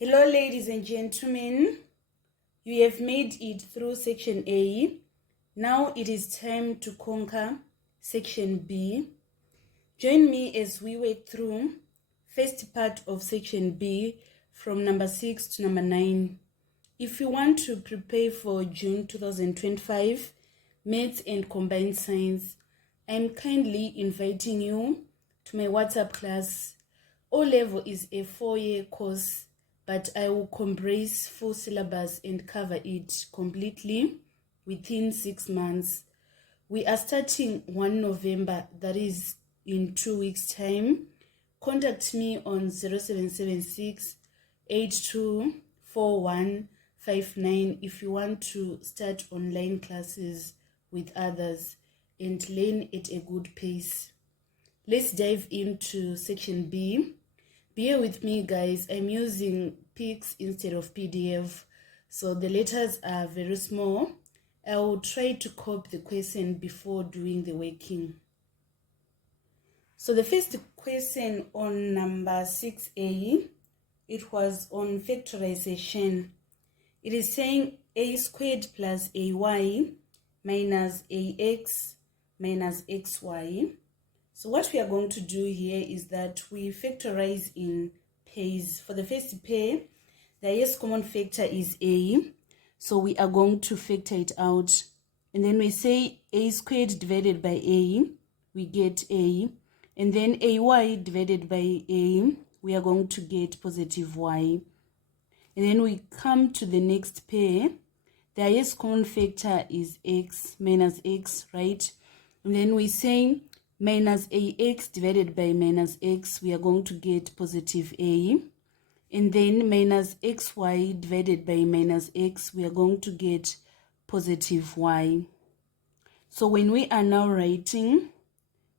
Hello ladies and gentlemen, you have made it through section A. Now it is time to conquer section B. Join me as we work through first part of section B from number 6 to number 9. If you want to prepare for June 2025 Maths and Combined Science, I am kindly inviting you to my WhatsApp class. O-Level is a 4-year course, but I will compress full syllabus and cover it completely within 6 months. We are starting 1 November, that is in 2 weeks' time. Contact me on 0776 824159 if you want to start online classes with others and learn at a good pace. Let's dive into section B. Bear with me, guys. I'm using pics instead of PDF, so the letters are very small. I will try to copy the question before doing the working. So the first question on number 6A, it was on factorization. It is saying a squared plus ay minus ax minus xy. So what we are going to do here is that we factorize in pairs. For the first pair, the highest common factor is a. So we are going to factor it out. And then we say a squared divided by a, we get a. And then ay divided by a, we are going to get positive y. And then we come to the next pair. The highest common factor is x minus x, right? And then we say minus ax divided by minus x, we are going to get positive a. And then minus xy divided by minus x, we are going to get positive y. So when we are now writing,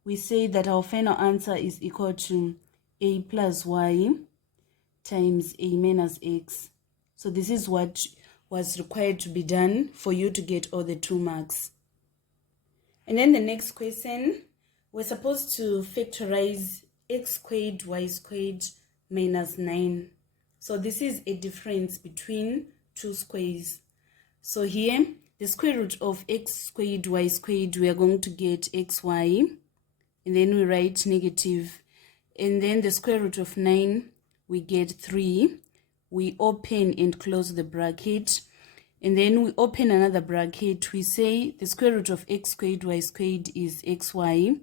we say that our final answer is equal to a plus y times a minus x. So this is what was required to be done for you to get all the 2 marks. And then the next question, we're supposed to factorize x squared y squared minus 9. So this is a difference between 2 squares. So here, the square root of x squared y squared, we are going to get xy. And then we write negative. And then the square root of 9, we get 3. We open and close the bracket. And then we open another bracket. We say the square root of x squared y squared is xy.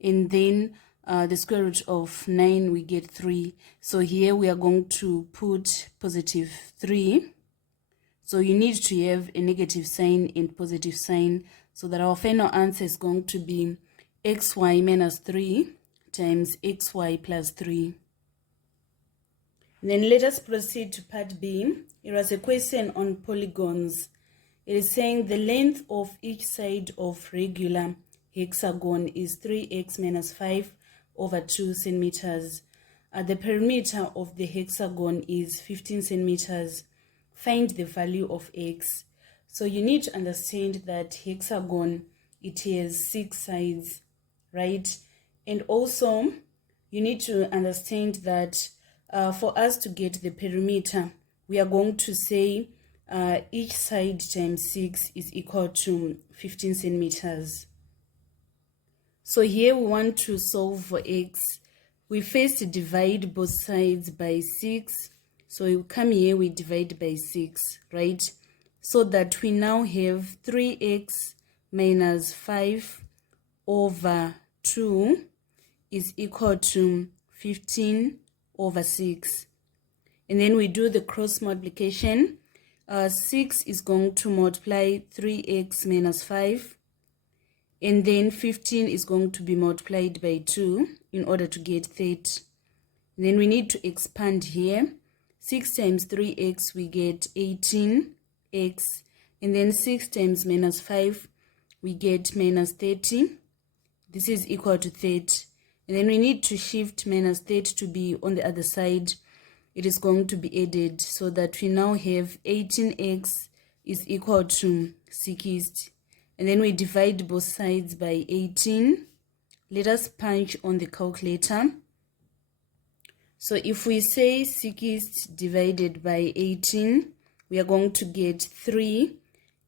And then the square root of 9, we get 3. So here we are going to put positive 3. So you need to have a negative sign and positive sign so that our final answer is going to be xy minus 3 times xy plus 3. And then let us proceed to part B. It was a question on polygons. It is saying the length of each side of regular hexagon is 3x minus 5 over 2 centimeters. The perimeter of the hexagon is 15 centimeters. Find the value of x. So you need to understand that hexagon, it has 6 sides, right? And also you need to understand that for us to get the perimeter, we are going to say each side times 6 is equal to 15 centimeters. So here we want to solve for x. We first divide both sides by 6. So we come here, we divide by 6, right? So that we now have 3x minus 5 over 2 is equal to 15 over 6. And then we do the cross multiplication. 6 is going to multiply 3x minus 5. And then 15 is going to be multiplied by 2 in order to get 30. And then we need to expand here. 6 times 3x, we get 18x. And then 6 times minus 5, we get minus 30. This is equal to 30. And then we need to shift minus 30 to be on the other side. It is going to be added so that we now have 18x is equal to 60. And then we divide both sides by 18. Let us punch on the calculator. So if we say 6 divided by 18, we are going to get 3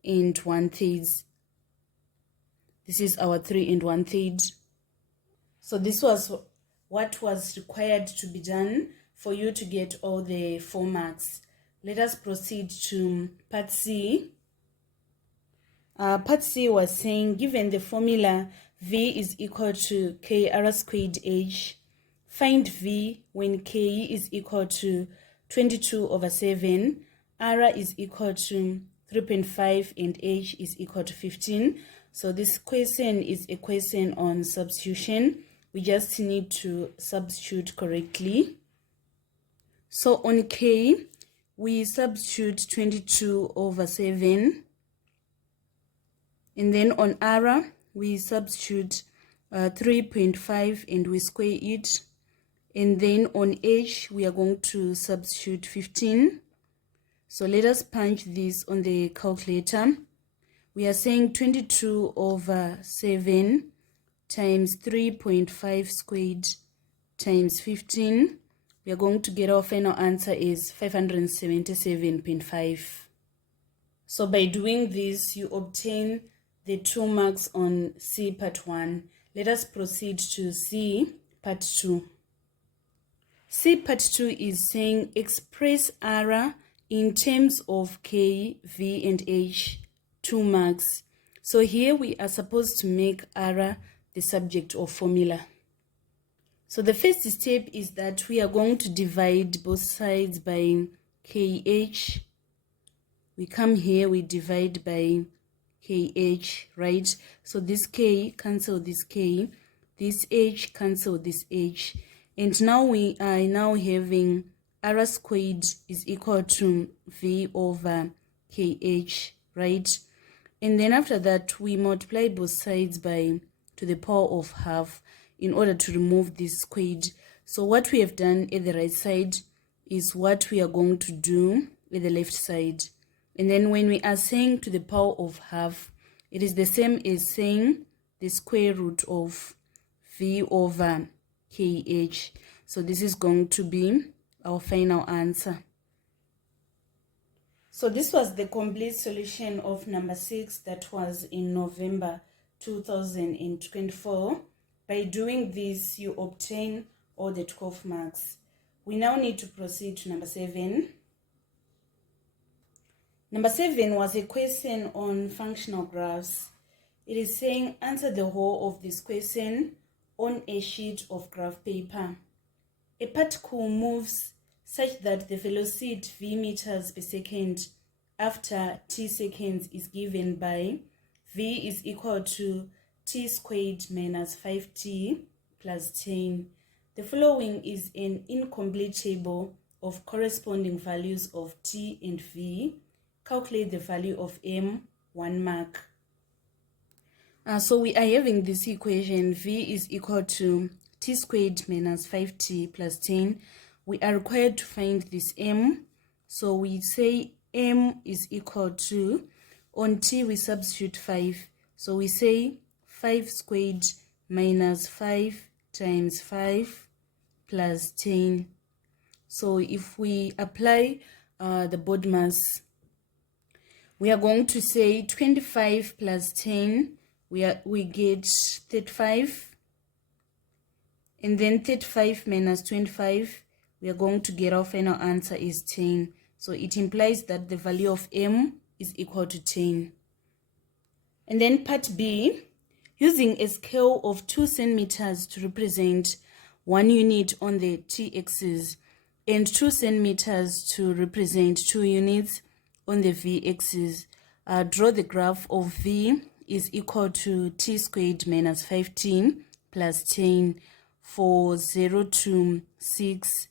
and 1/3. This is our 3 and 1/3. So this was what was required to be done for you to get all the 4 marks. Let us proceed to part C. Part C was saying, given the formula V is equal to KR squared H, find V when K is equal to 22/7, R is equal to 3.5, and H is equal to 15. So this question is a question on substitution. We just need to substitute correctly. So on K, we substitute 22/7. And then on R, we substitute 3.5 and we square it. And then on H, we are going to substitute 15. So let us punch this on the calculator. We are saying 22/7 times 3.5 squared times 15. We are going to get our final answer is 577.5. So by doing this, you obtain the 2 marks on C part 1. Let us proceed to C part 2. C part 2 is saying express R in terms of K, V, and H, 2 marks. So here we are supposed to make R the subject of formula. So the first step is that we are going to divide both sides by KH. We come here, we divide by KH, right? So this K cancel this K, this H cancel this H. And now we are now having R squared is equal to V over KH, right? And then after that, we multiply both sides by to the power of half in order to remove this squared. So what we have done at the right side is what we are going to do with the left side. And then when we are saying to the power of half, it is the same as saying the square root of V over KH. So this is going to be our final answer. So this was the complete solution of number 6 that was in November 2024. By doing this, you obtain all the 12 marks. We now need to proceed to number 7. Number 7 was a question on functional graphs. It is saying answer the whole of this question on a sheet of graph paper. A particle moves such that the velocity v meters per second after t seconds is given by v is equal to t squared minus 5t plus 10. The following is an incomplete table of corresponding values of t and v. Calculate the value of m, 1 mark. So we are having this equation, v is equal to t squared minus 5t plus 10. We are required to find this m. So we say m is equal to, on t we substitute 5. So we say 5 squared minus 5 times 5 plus 10. So if we apply the body mass, we are going to say 25 plus 10, we get 35. And then 35 minus 25, we are going to get our final answer is 10. So it implies that the value of m is equal to 10. And then part B, using a scale of 2 centimeters to represent 1 unit on the t-axis and 2 centimeters to represent 2 units on the v-axis, draw the graph of v is equal to t squared minus 5t plus 10 for 0 to 6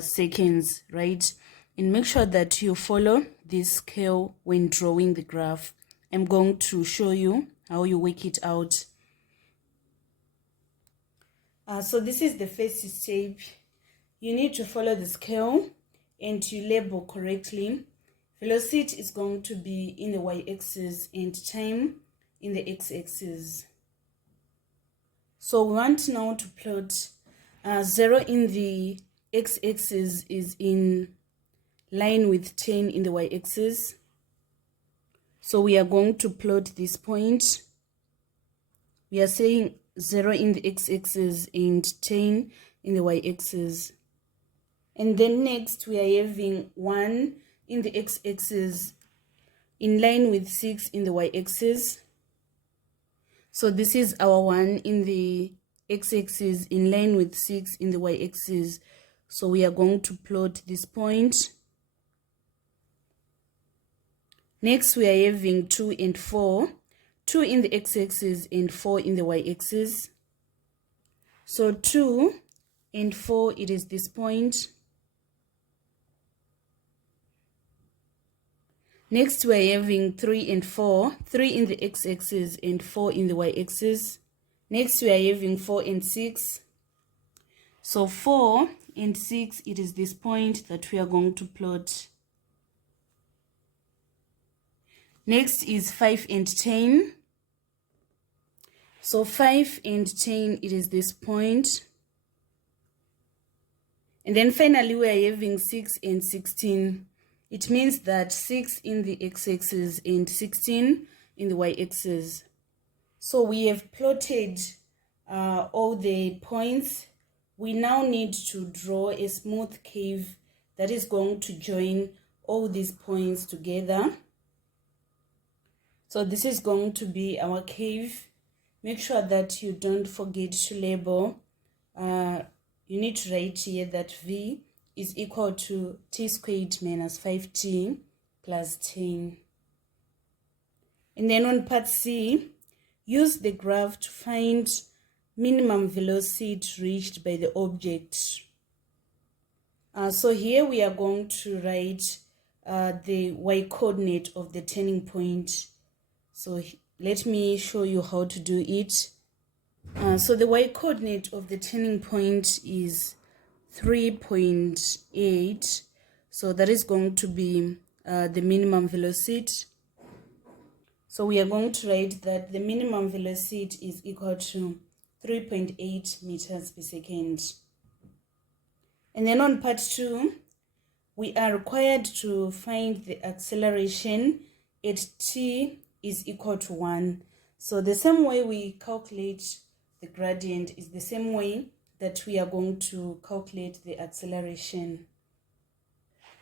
seconds, right? And make sure that you follow this scale when drawing the graph. I'm going to show you how you work it out. So this is the first step. You need to follow the scale and to label correctly. Velocity is going to be in the y-axis and time in the x-axis. So we want now to plot 0 in the x-axis is in line with 10 in the y-axis. So we are going to plot this point. We are saying 0 in the x-axis and 10 in the y-axis. And then next we are having 1 in the x-axis in line with 6 in the y-axis. So this is our 1 in the x-axis in line with 6 in the y-axis. So we are going to plot this point. Next we are having 2 and 4. 2 in the x-axis and 4 in the y-axis. So 2 and 4, it is this point. Next we are having 3 and 4. 3 in the x-axis and 4 in the y-axis. Next we are having 4 and 6. So 4 and 6, it is this point that we are going to plot. Next is 5 and 10. So 5 and 10, it is this point. And then finally we are having 6 and 16. It means that 6 in the x-axis and 16 in the y-axis. So we have plotted all the points. We now need to draw a smooth curve that is going to join all these points together. So this is going to be our curve. Make sure that you don't forget to label. You need to write here that V is equal to t squared minus 5t plus 10. And then on part C, use the graph to find minimum velocity reached by the object. So here we are going to write the y-coordinate of the turning point. So let me show you how to do it. So the y-coordinate of the turning point is 3.8. So that is going to be the minimum velocity. So we are going to write that the minimum velocity is equal to 3.8 meters per second. And then on part 2, we are required to find the acceleration at t is equal to 1. So the same way we calculate the gradient is the same way that we are going to calculate the acceleration.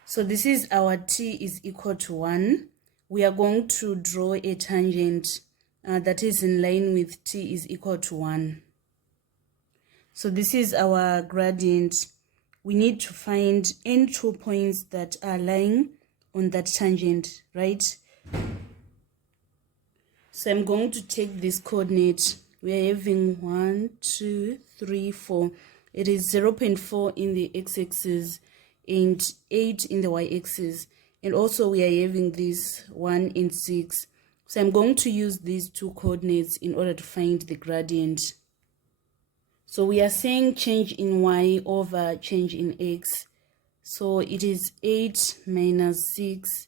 So this is our t is equal to 1. We are going to draw a tangent that is in line with t is equal to 1. So this is our gradient. We need to find any 2 points that are lying on that tangent, right? So I'm going to take this coordinate. We are having 1, 2, 3, 4. It is 0.4 in the x-axis and 8 in the y-axis. And also we are having this 1 and 6. So I'm going to use these 2 coordinates in order to find the gradient. So we are saying change in y over change in x. So it is 8 minus 6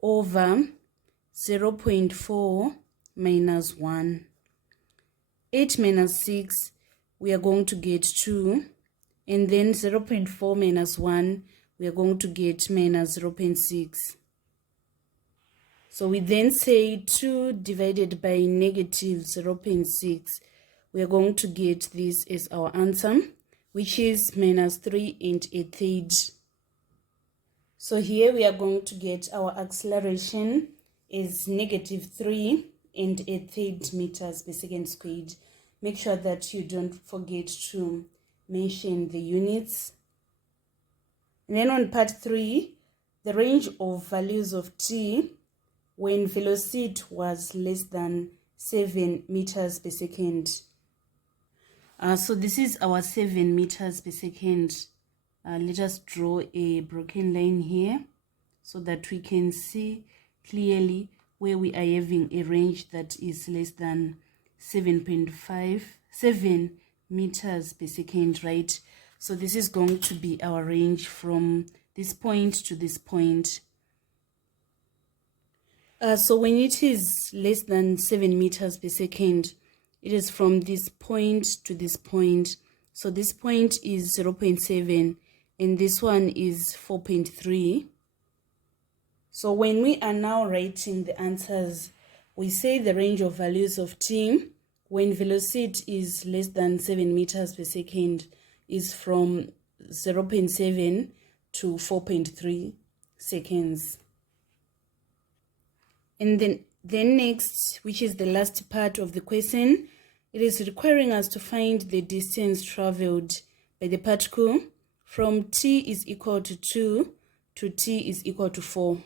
over 0.4 minus 1. 8 minus 6, we are going to get 2. And then 0.4 minus 1, we are going to get minus 0.6. So we then say 2 divided by negative 0.6. We are going to get this as our answer, which is minus 3 and a third. So here we are going to get our acceleration is negative 3 and a third meters per second squared. Make sure that you don't forget to mention the units. And then on part 3, the range of values of t when velocity was less than 7 meters per second. So this is our 7 meters per second. Let us draw a broken line here so that we can see clearly where we are having a range that is less than 7 meters per second, right? So this is going to be our range from this point to this point. So when it is less than 7 meters per second, it is from this point to this point. So this point is 0.7 and this one is 4.3. So when we are now writing the answers, we say the range of values of t when velocity is less than 7 meters per second is from 0.7 to 4.3 seconds. And then next, which is the last part of the question, it is requiring us to find the distance traveled by the particle from t is equal to 2 to t is equal to 4.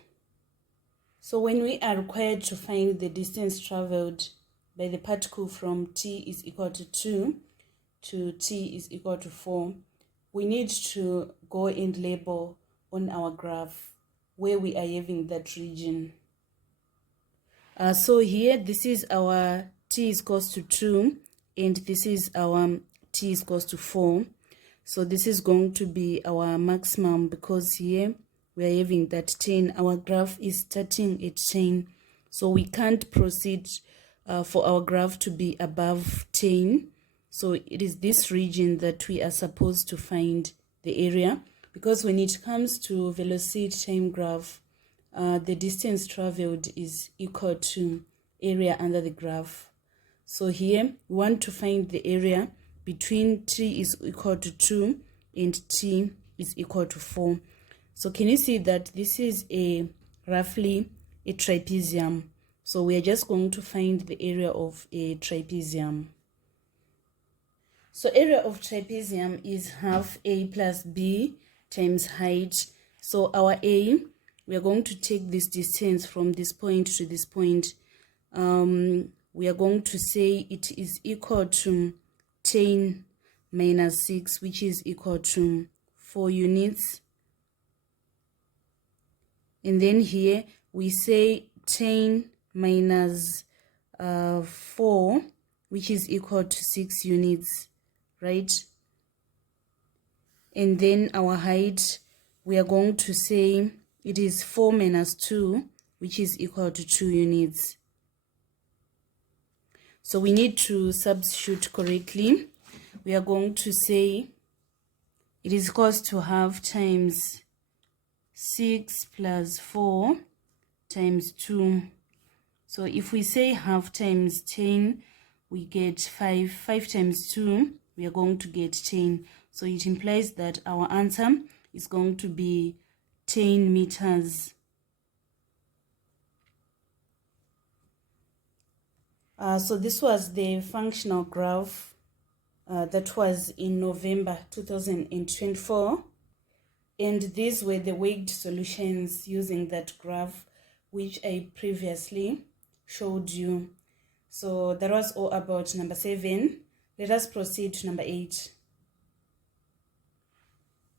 So when we are required to find the distance traveled by the particle from t is equal to 2 to t is equal to 4, we need to go and label on our graph where we are having that region. So here, this is our t is equals to 2, and this is our t is equals to 4. So this is going to be our maximum, because here we are having that 10. Our graph is starting at 10. So we can't proceed for our graph to be above 10. So it is this region that we are supposed to find the area, because when it comes to velocity time graph, the distance traveled is equal to area under the graph. So here we want to find the area between t is equal to 2 and t is equal to 4. So can you see that this is roughly a trapezium? So we are just going to find the area of a trapezium. So area of trapezium is half a plus b times height. So our a, we are going to take this distance from this point to this point. We are going to say it is equal to 10 minus 6, which is equal to 4 units. And then here we say 10 minus 4, which is equal to 6 units, right? And then our height, we are going to say it is 4 minus 2, which is equal to 2 units. So we need to substitute correctly. We are going to say it is equals to half times 6 plus 4 times 2. So if we say half times 10, we get 5. 5 times 2, we are going to get 10. So it implies that our answer is going to be 10 meters. So this was the functional graph that was in November 2024. And these were the weighted solutions using that graph, which I previously showed you. So that was all about number 7. Let us proceed to number 8.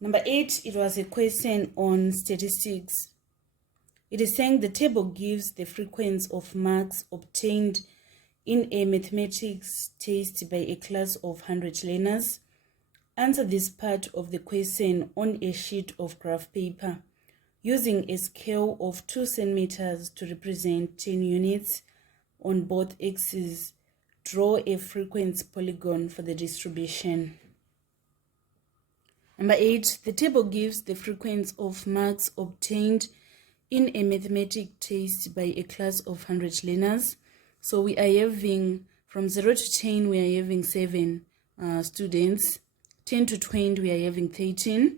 Number 8, it was a question on statistics. It is saying the table gives the frequency of marks obtained in a mathematics test by a class of 100 learners. Answer this part of the question on a sheet of graph paper using a scale of 2 centimeters to represent 10 units on both axes. Draw a frequency polygon for the distribution. Number 8, the table gives the frequency of marks obtained in a mathematics test by a class of 100 learners. So we are having from 0 to 10, we are having 7 students. 10 to 20, we are having 13.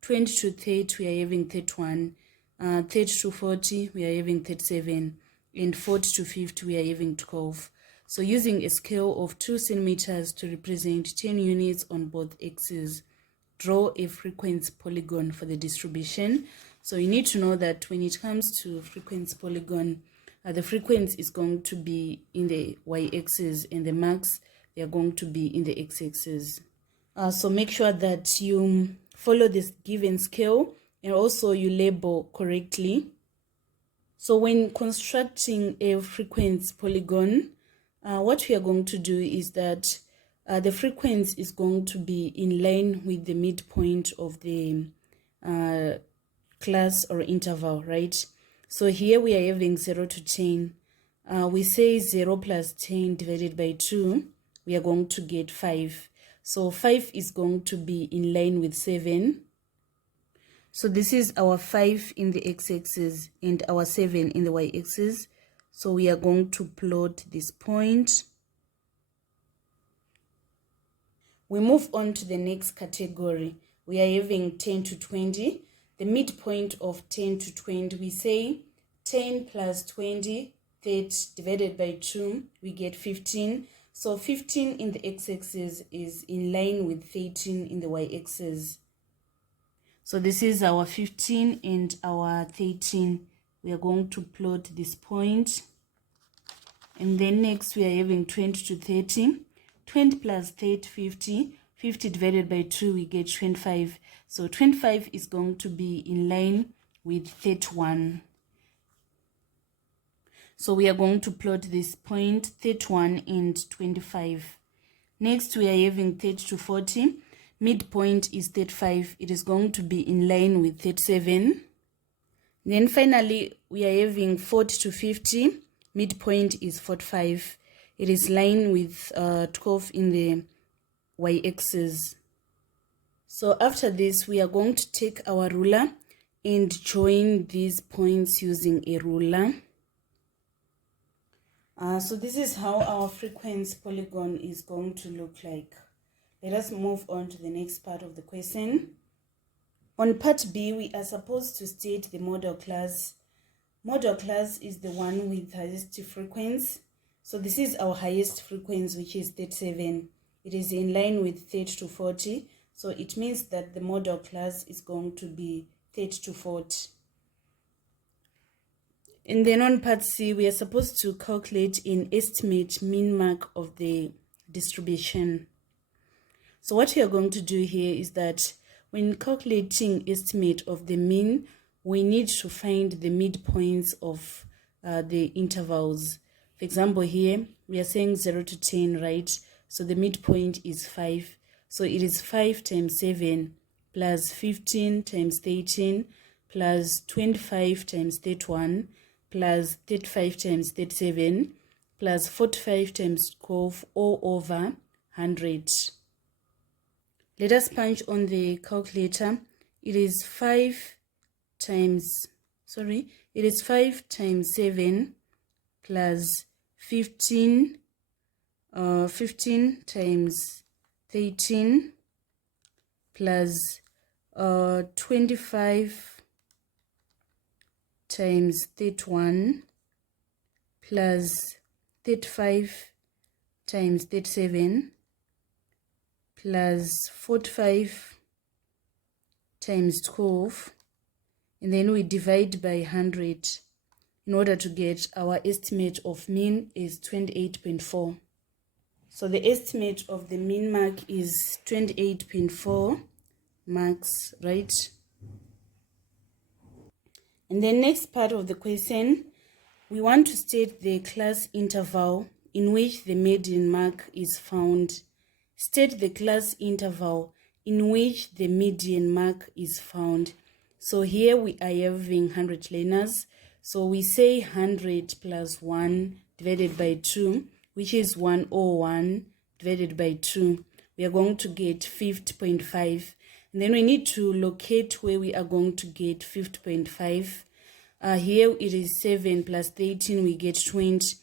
20 to 30, we are having 31. 30 to 40, we are having 37. And 40 to 50, we are having 12. So using a scale of 2 centimeters to represent 10 units on both axes, draw a frequency polygon for the distribution. So you need to know that when it comes to frequency polygon, the frequency is going to be in the y-axis and the marks, they are going to be in the x-axis. So make sure that you follow this given scale and also you label correctly. So when constructing a frequency polygon, what we are going to do is that the frequency is going to be in line with the midpoint of the class or interval, right? So here we are having 0 to 10. We say 0 plus 10 divided by 2, we are going to get 5. So 5 is going to be in line with 7. So this is our 5 in the x-axis and our 7 in the y-axis. So we are going to plot this point. We move on to the next category. We are having 10 to 20. The midpoint of 10 to 20, we say 10 plus 20, that divided by 2, we get 15. So 15 in the x-axis is in line with 13 in the y-axis. So this is our 15 and our 13. We are going to plot this point. And then next we are having 20 to 30. 20 plus 30, 50. 50 divided by 2, we get 25. So 25 is going to be in line with 31. So we are going to plot this point, 31 and 25. Next, we are having 30 to 40. Midpoint is 35. It is going to be in line with 37. Then finally, we are having 40 to 50. Midpoint is 45. It is line with 12 in the y-axis. So after this, we are going to take our ruler and join these points using a ruler. So this is how our frequency polygon is going to look like. Let us move on to the next part of the question. On part B, we are supposed to state the model class. Model class is the one with highest frequency. So this is our highest frequency, which is 37. It is in line with 30 to 40. So it means that the model class is going to be 30 to 40. And then on part C, we are supposed to calculate an estimate mean mark of the distribution. So what we are going to do here is that when calculating estimate of the mean, we need to find the midpoints of the intervals. For example, here we are saying 0 to 10, right? So the midpoint is 5. So it is 5 times 7 plus 15 times 13 plus 25 times 31 plus 35 times 37 plus 45 times 12 all over 100. Let us punch on the calculator. It is 5 times 7 plus 15 times 13 plus 25 times 31 plus 35 times 37 plus 45 times 12, and then we divide by 100 in order to get our estimate of mean is 28.4. So the estimate of the mean mark is 28.4 marks, right? And the next part of the question, we want to state the class interval in which the median mark is found. State the class interval in which the median mark is found. So here we are having 100 learners. So we say 100 plus 1 divided by 2, which is 101 divided by 2. We are going to get 50.5. And then we need to locate where we are going to get 50.5. Here it is 7 plus 13, we get 20.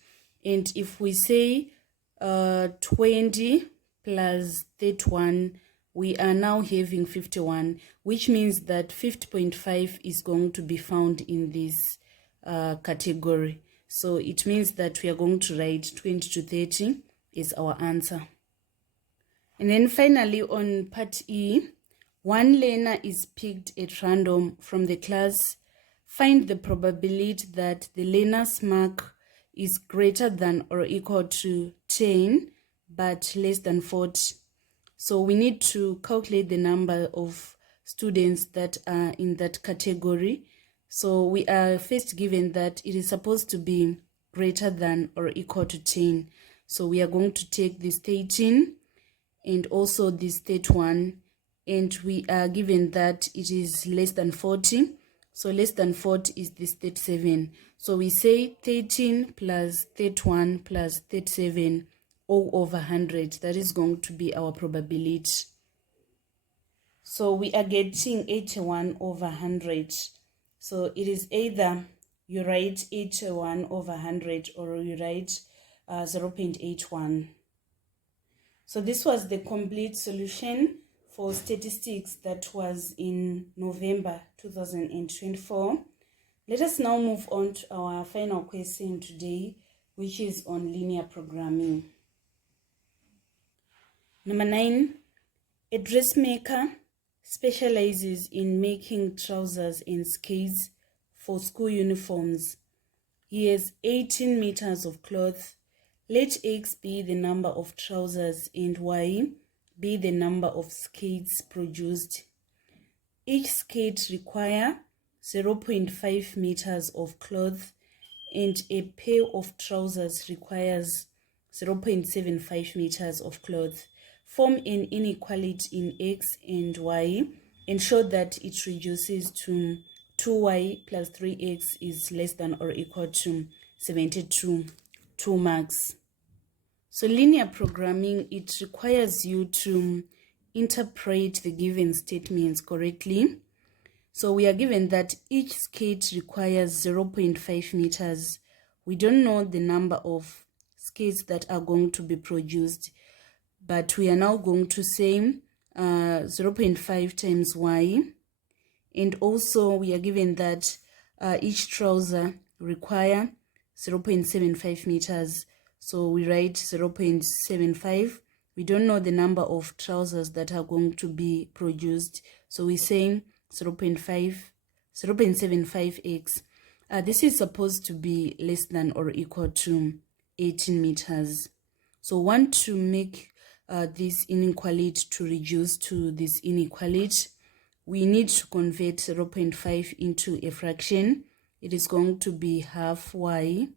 And if we say 20 plus 31, we are now having 51, which means that 50.5 is going to be found in this category. So it means that we are going to write 20 to 30 is our answer. And then finally on part E, one learner is picked at random from the class. Find the probability that the learner's mark is greater than or equal to 10 but less than 40. So we need to calculate the number of students that are in that category. So we are first given that it is supposed to be greater than or equal to 10. So we are going to take this 13 and also this 31, and we are given that it is less than 40. So less than 40 is this 37. So we say 13 plus 31 plus 37 all over 100. That is going to be our probability. So we are getting 81 over 100. So it is either you write 81 over 100 or you write 0.81. So this was the complete solution for statistics that was in November 2024. Let us now move on to our final question today, which is on linear programming. Number 9, a dressmaker specializes in making trousers and skirts for school uniforms. He has 18 meters of cloth. Let X be the number of trousers and Y be the number of skirts produced. Each skirt requires 0.5 meters of cloth and a pair of trousers requires 0.75 meters of cloth. Form an inequality in X and Y and show that it reduces to 2Y plus 3X is less than or equal to 72, 2 marks. So linear programming, it requires you to interpret the given statements correctly. So we are given that each skirt requires 0.5 meters. We don't know the number of skirts that are going to be produced, but we are now going to say 0.5 times Y. And also we are given that each trouser require 0.75 meters. So we write 0.75. We don't know the number of trousers that are going to be produced. So we're saying 0.75x. This is supposed to be less than or equal to 18 meters. So want to make this inequality to reduce to this inequality, we need to convert 0.5 into a fraction. It is going to be half Y.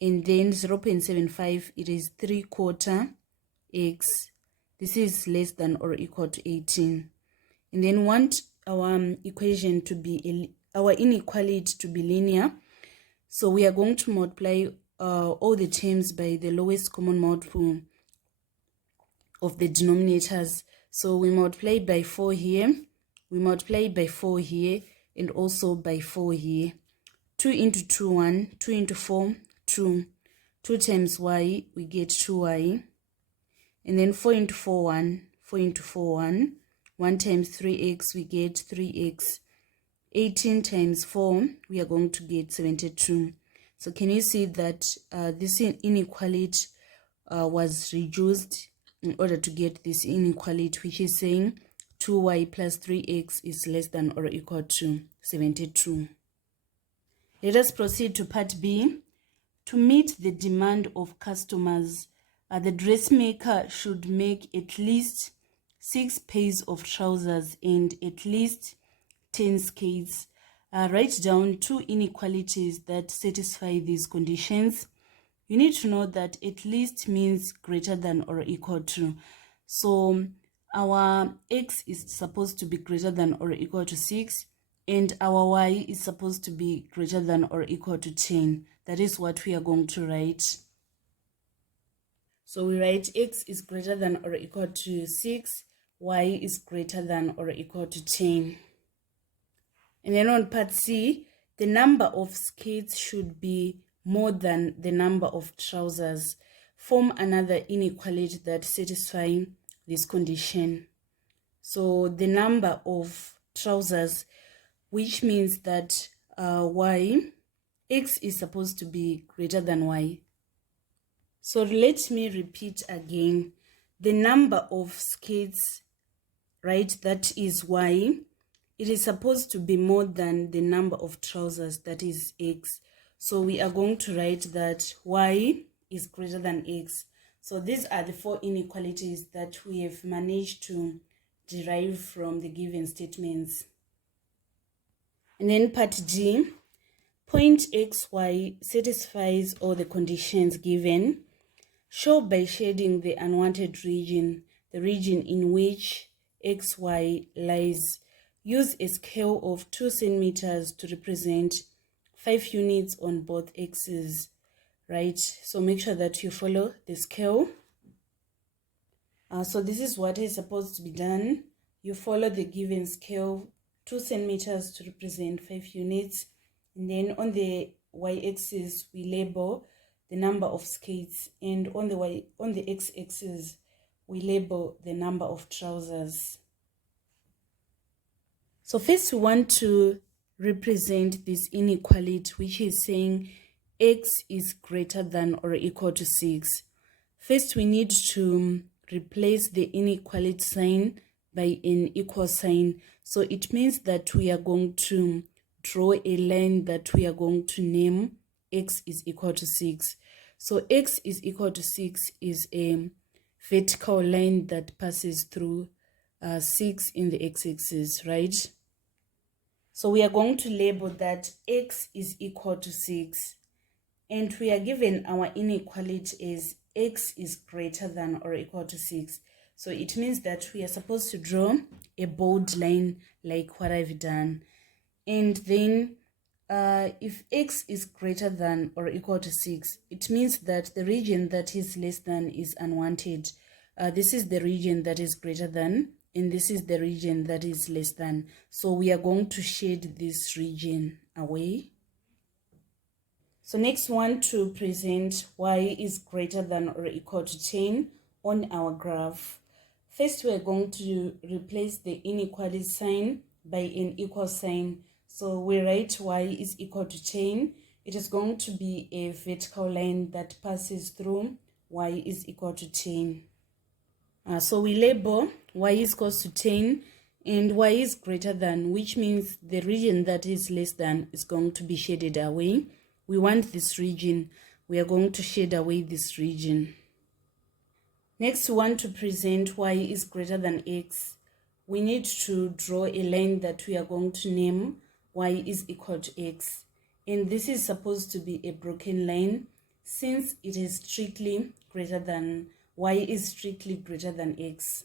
And then 0.75, it is 3/4 X. This is less than or equal to 18. And then want our equation to be, our inequality to be linear. So we are going to multiply all the terms by the lowest common multiple of the denominators. So we multiply by 4 here, we multiply by 4 here, and also by 4 here. 2 into 2, 1, 2 into 4, 2. 2 times Y, we get 2Y. And then 4 into 4, 1, 4 into 4, 1. 1 times 3x, we get 3x. 18 times 4, we are going to get 72. So can you see that this inequality was reduced in order to get this inequality, which is saying 2y plus 3x is less than or equal to 72. Let us proceed to part B. To meet the demand of customers, the dressmaker should make at least 6 pairs of trousers and at least 10 skirts. Write down 2 inequalities that satisfy these conditions. You need to know that at least means greater than or equal to. So our X is supposed to be greater than or equal to 6, and our Y is supposed to be greater than or equal to 10. That is what we are going to write. So we write X is greater than or equal to 6, Y is greater than or equal to 10. And then on part C, the number of skirts should be more than the number of trousers. Form another inequality that satisfies this condition. So the number of trousers, which means that X is supposed to be greater than Y. So let me repeat again. The number of skirts, right, that is Y. It is supposed to be more than the number of trousers, that is X. So we are going to write that Y is greater than X. So these are the 4 inequalities that we have managed to derive from the given statements. And then part G, point XY satisfies all the conditions given. Show by shading the unwanted region, the region in which XY lies. Use a scale of 2 centimeters to represent 5 units on both axes, right? So make sure that you follow the scale. So this is what is supposed to be done. you follow the given scale, 2 centimeters to represent 5 units. And then on the y-axis, we label the number of skates, and on the x-axis, we label the number of trousers. So first we want to represent this inequality, which is saying x is greater than or equal to 6. First, we need to replace the inequality sign by an equal sign. So it means that we are going to draw a line that we are going to name x is equal to 6. So x is equal to 6 is a vertical line that passes through 6 in the x-axis, right? So we are going to label that x is equal to 6. And we are given our inequality as x is greater than or equal to 6. So it means that we are supposed to draw a bold line like what I've done. And then if x is greater than or equal to 6, it means that the region that is less than is unwanted. This is the region that is greater than, and this is the region that is less than. So we are going to shade this region away. So next one to present y is greater than or equal to 10 on our graph. First, we're going to replace the inequality sign by an equal sign. So we write y is equal to 10. It is going to be a vertical line that passes through y is equal to 10. So we label y is equal to 10 and y is greater than, which means the region that is less than is going to be shaded away. We want this region. We are going to shade away this region. Next, we want to present y is greater than x. We need to draw a line that we are going to name y is equal to x. And this is supposed to be a broken line since it is strictly greater than, y is strictly greater than x.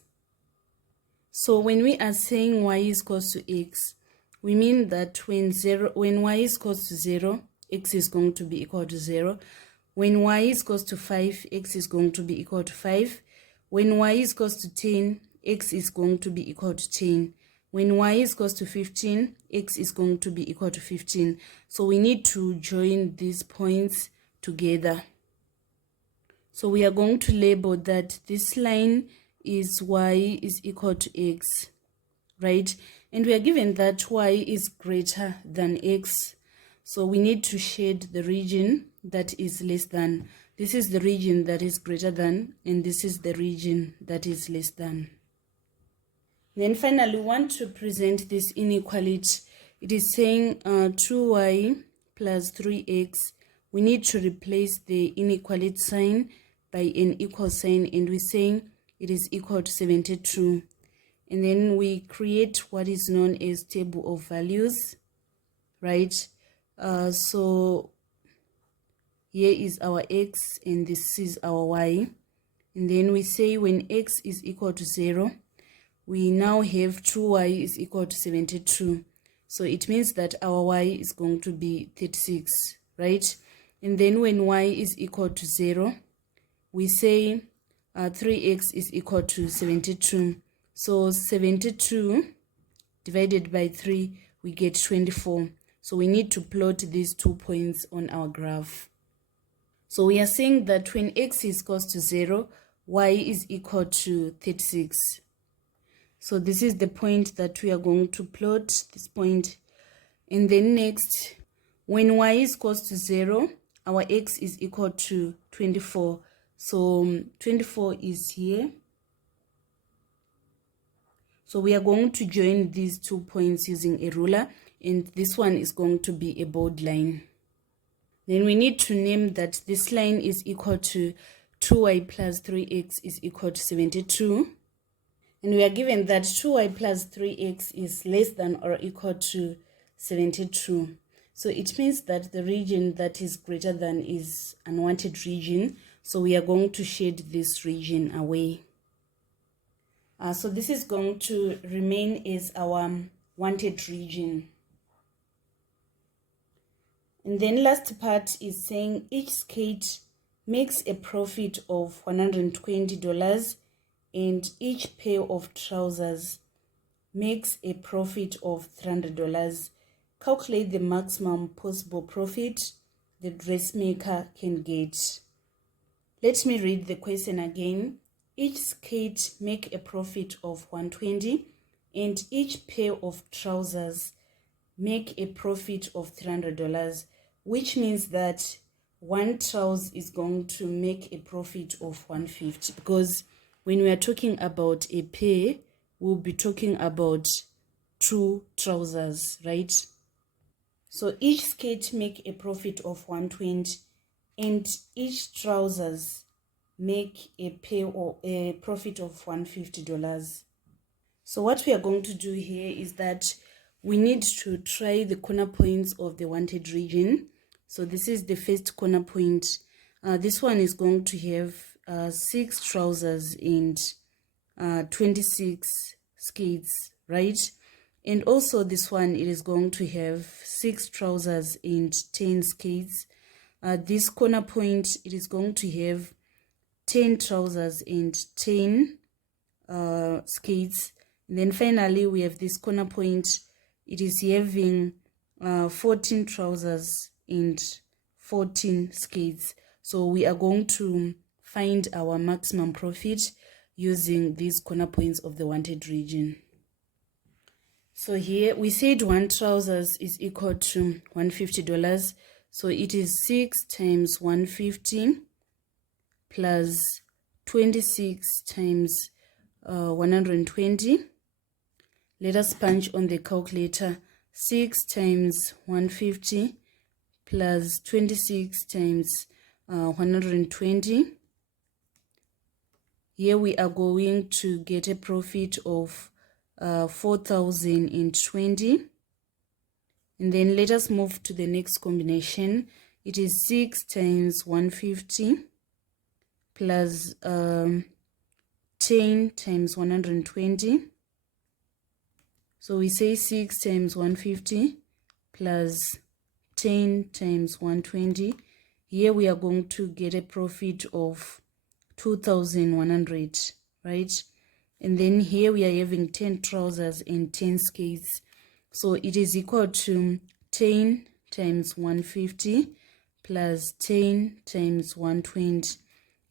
So when we are saying y is equal to x, we mean that when y is equal to 0, x is going to be equal to 0. When y is equal to 5, x is going to be equal to 5. When y is equal to 10, x is going to be equal to 10. When y is equal to 15, x is going to be equal to 15. So we need to join these points together. So we are going to label that this line is y is equal to x, right? And we are given that y is greater than x. So we need to shade the region that is less than. This is the region that is greater than, and this is the region that is less than. Then finally, we want to present this inequality. It is saying 2y plus 3x. We need to replace the inequality sign by an equal sign, and we're saying it is equal to 72. And then we create what is known as table of values, right? So here is our x and this is our y. And then we say when x is equal to 0, we now have 2y is equal to 72. So it means that our y is going to be 36, right? And then when y is equal to 0, we say 3x is equal to 72. So 72 divided by 3, we get 24. So we need to plot these 2 points on our graph. So we are saying that when x is equal to 0, y is equal to 36. So this is the point that we are going to plot, this point. And then next, when y is equal to 0, our x is equal to 24. So 24 is here. So we are going to join these 2 points using a ruler, and this one is going to be a bold line. Then we need to name that this line is equal to 2y plus 3x is equal to 72. And we are given that 2y plus 3x is less than or equal to 72. So it means that the region that is greater than is unwanted region. So we are going to shade this region away. So this is going to remain as our wanted region. And then last part is saying each skate makes a profit of $120 and each pair of trousers makes a profit of $300. Calculate the maximum possible profit the dressmaker can get. Let me read the question again. Each skate make a profit of $120 and each pair of trousers make a profit of $300, which means that one trouser is going to make a profit of $150, because when we are talking about a pair, we'll be talking about 2 trousers, right? So each skate make a profit of $120 and each trousers make a pair or a profit of $150. So what we are going to do here is that we need to try the corner points of the wanted region. So this is the first corner point. This one is going to have 6 trousers and 26 skates, right? And also this one, it is going to have 6 trousers and 10 skates. This corner point, it is going to have 10 trousers and 10 skates. And then finally we have this corner point, it is having 14 trousers and 14 skates. So we are going to find our maximum profit using these corner points of the wanted region. So here we said 1 trousers is equal to $150. So it is 6 times 150 plus 26 times 120. Let us punch on the calculator. 6 times 150 plus 26 times 120. Here we are going to get a profit of 4,020. And then let us move to the next combination. It is 6 times 150 plus 10 times 120. So we say 6 times 150 plus 10 times 120. Here we are going to get a profit of 2,100, right? And then here we are having 10 trousers and 10 skates. So it is equal to 10 times 150 plus 10 times 120.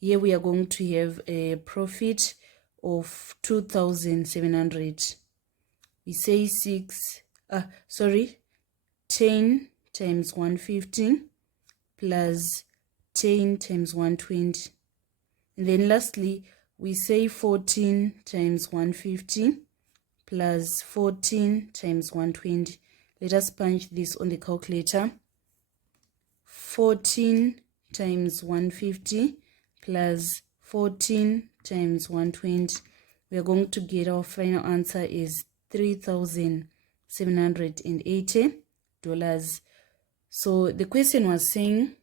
Here we are going to have a profit of 2,700. We say 10 times 150 plus 10 times 120. And then lastly, we say 14 times 150 plus 14 times 120. Let us punch this on the calculator. 14 times 150 plus 14 times 120. We are going to get our final answer is $3,780. So the question was saying,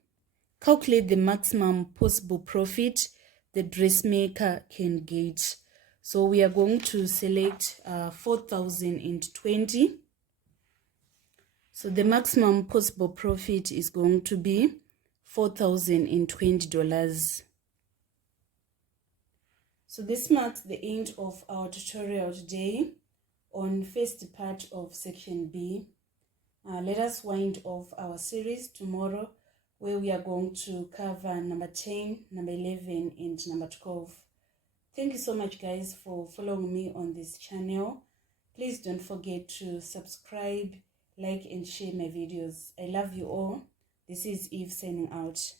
calculate the maximum possible profit the dressmaker can get. So we are going to select 4,020. So the maximum possible profit is going to be $4,020. So this marks the end of our tutorial today on first part of section B. Let us wind off our series tomorrow, where we are going to cover number 10, number 11, and number 12. Thank you so much, guys, for following me on this channel. Please don't forget to subscribe, like, and share my videos. I love you all. This is Eve signing out.